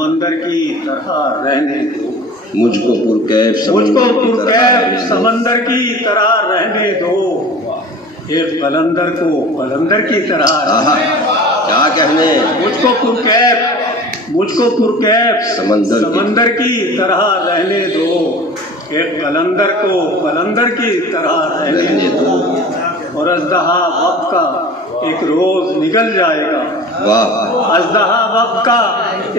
समंदर की तरह रहने दो, मुझको पुरकैफ समंदर की तरह रहने दो, एक कलंदर को कलंदर की तरह क्या कहने, मुझको पुरकैफ समंदर की तरह रहने दो, एक कलंदर को कलंदर की तरह रहने दो। और अजदहा वक्त का एक रोज निकल जाएगा, अजदहा वक्त का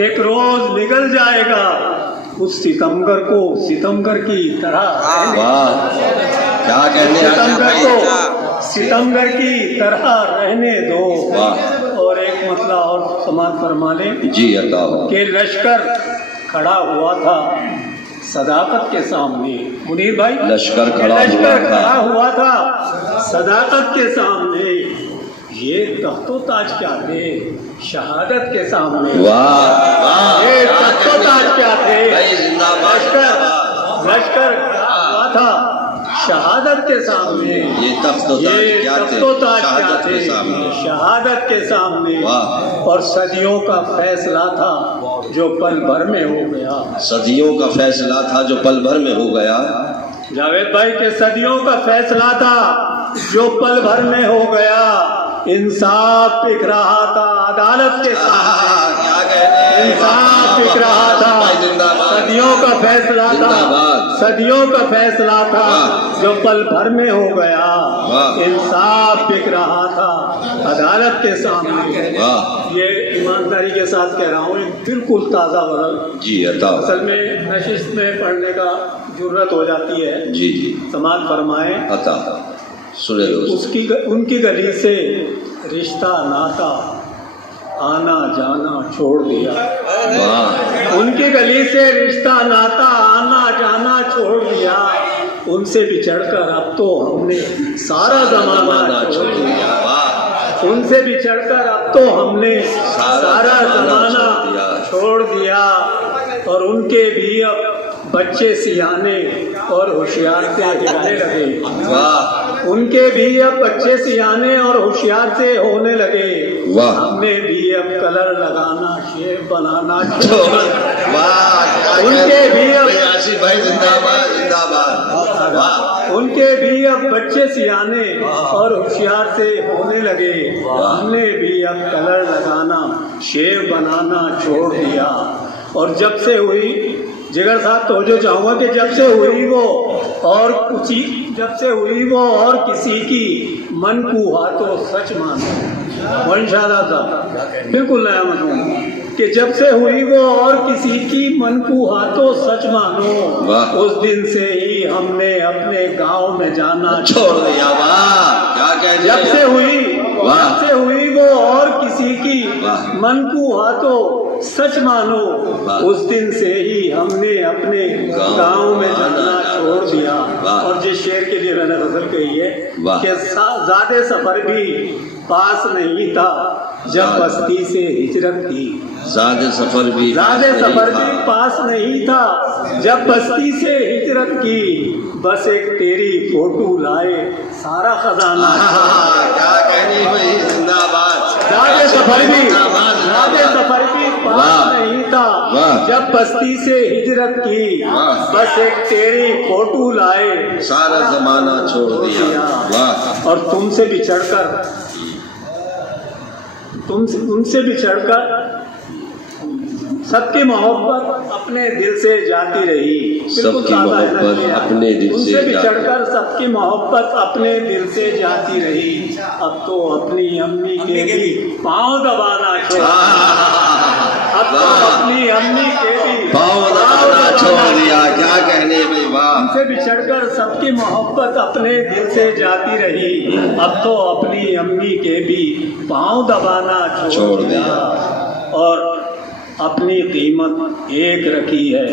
एक रोज निकल जाएगा, उस सितमगर को सितमगर की तरह, क्या कहने, सितमगर की तरह रहने दो। और एक मसला और समाज फरमा लें जी अता हो कि लश्कर खड़ा हुआ था सदाकत के सामने। मुनीर भाई, लश्कर खड़ा हुआ था सदाकत के सामने, ये तख्तो ताज क्या थे शहादत के सामने। ये तख्तो ताज क्या थे, लश्कर खड़ा हुआ था शहादत के सामने, ये तख्तो ताज क्या थे शहादत के सामने। और सदियों का फैसला था जो पल भर में हो गया, सदियों का फैसला था जो पल भर में हो गया। जावेद भाई के सदियों का फैसला था जो पल भर में हो गया, इंसाफ बिक रहा था अदालत के सामने, इंसाफ बिक रहा था, सदियों का फैसला था, सदियों का फैसला था जो पल भर में हो गया, इंसाफ बिक रहा था अदालत के सामने। ये ईमानदारी के साथ कह रहा हूँ, बिल्कुल ताज़ा बदल जी अता। असल में नशिस्त में पढ़ने का जरूरत हो जाती है जी जी, समाज फरमाए अता सुने उसकी उनकी गली से रिश्ता नाता आना जाना छोड़ दिया, उनकी गली से रिश्ता नाता आना जाना छोड़ दिया, उनसे बिछड़कर अब तो हमने सारा जमाना छोड़ दिया, उनसे बिछड़कर अब तो हमने सारा जमाना छोड़ दिया। और उनके भी अब बच्चे सियाने और होशियार से होने लगे, उनके भी अब बच्चे सियाने और होशियार से होने लगे, हमने भी अब कलर लगाना शेप बनाना, उनके भी अब उनके भी अब बच्चे सियाने और होशियार से होने लगे, हमने भी अब कलर लगाना शेप बनाना छोड़ दिया। और जब से हुई जिगर साहब तो जो चाहूँगा कि जब से हुई वो और जब से हुई वो और किसी की मन कुहा तो सच मानो, वंशादा था बिल्कुल नया मतलब कि जब से हुई वो और किसी की मन कुहा तो सच मानो, उस दिन से ही हमने अपने गांव में जाना छोड़ दिया। क्या कहते, जब से हुई वो और किसी की मन कुहा तो सच मानो, उस दिन से ही हमने अपने गांव में जाना छोड़ दिया। और जिस शेर के लिए मैंने गजल कही है कि ज़्यादा सफर भी पास नहीं था जब बस्ती से हिजरत की, ज़्यादा सफर भी पास नहीं था जब बस्ती से हिजरत की, बस एक तेरी फोटो लाए सारा खजाना। क्या कहनी हुई, जिंदाबाद। ज़्यादा सफर भी पास नहीं था जब बस्ती से हिजरत की, बस एक तेरी फोटो लाए सारा जमाना छोड़ दिया। और तुमसे बिछड़कर सबकी मोहब्बत अपने दिल से जाती रही, सबकी मोहब्बत अपने दिल से बिछड़कर सबकी मोहब्बत अपने दिल से जाती रही, अब तो अपनी अम्मी के भी पाँव दबाना छोड़, अब तो अपनी अम्मी के भी पाँव दबाना छोड़ दिया। क्या कहने भाई, वाह। उनसे बिछड़कर सबकी मोहब्बत अपने दिल से जाती रही, अब तो अपनी अम्मी के भी पाँव दबाना छोड़ दिया। और अपनी कीमत एक रखी है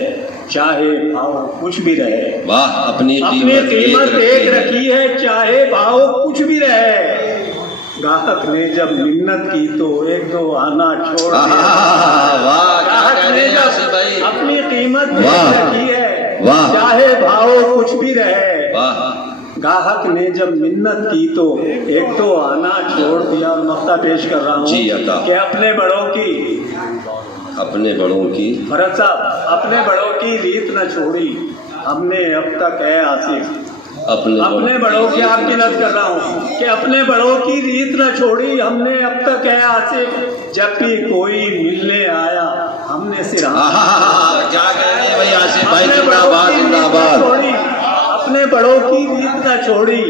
चाहे भाव कुछ भी रहे, वाह। अपनी कीमत एक रखी है चाहे भाव कुछ भी रहे, गाहक ने जब मिन्नत की तो एक दो आना छोड़ दिया। गाहक ने जब अपनी कीमत रखी है चाहे भाव कुछ भी रहे, गाहक ने जब मिन्नत की तो एक दो आना छोड़ दिया। और मक्ता पेश कर रहा हूँ कि अपने बड़ों की अपने बड़ों की भरत साहब, अपने बड़ों की रीत न छोड़ी हमने अब तक है आसिफ। अपने बड़ों की आपकी नज़र कर रहा हूँ कि अपने बड़ों की रीत न छोड़ी हमने अब तक है आसिफ। जब भी कोई मिलने आया हमने सिरहा। क्या कहने भाई आसिफ भाई, अपने बड़ों जिंदाबाद की रीत न जिंदाबाद। छोड़ी, अपने बड़ों की रीत न छोड़ी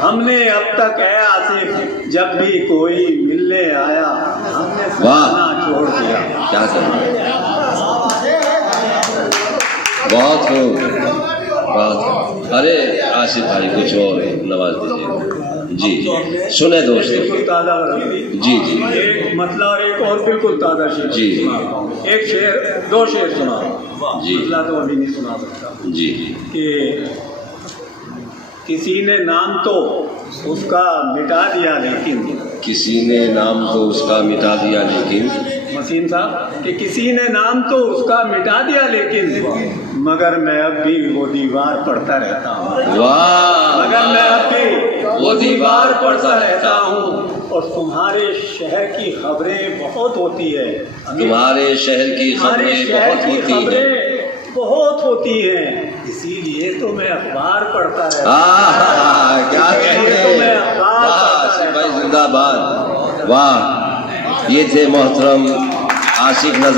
हमने अब तक है आसिफ। जब भी कोई मिलने आया हमने सिरहाना छोड़ दिया। क्या कहना, बहुत खूब, बहुत खूब। अरे आसिफ भाई कुछ और नवाज दीजिए जी, सुने दोस्तों। बिल्कुल ताज़ा जी जी एक मतलब और एक और बिल्कुल ताज़ा शेर जी। एक शेर, दो शेर सुना जी। मतलब तो अभी नहीं सुना सकता जी कि किसी ने नाम तो उसका मिटा दिया लेकिन, किसी ने नाम तो उसका मिटा दिया लेकिन, मसीन साहब कि किसी ने नाम तो उसका मिटा दिया लेकिन मगर मैं अब भी वो दीवार पढ़ता रहता हूँ। वाह, मगर मैं अब भी वो दीवार पढ़ता रहता हूँ। और तुम्हारे शहर की खबरें बहुत होती है, तुम्हारे शहर की हमारे खबरें शहर बहुत की होती हैं। खबरें बहुत होती हैं, इसीलिए तो मैं अखबार पढ़ता रहता क्या कहते तो मैं हैं, अखबार वाह पढ़ता आसिफ रहता भाई हूँ। जिंदाबाद। वाह, ये थे मोहतरम आशिक नजर।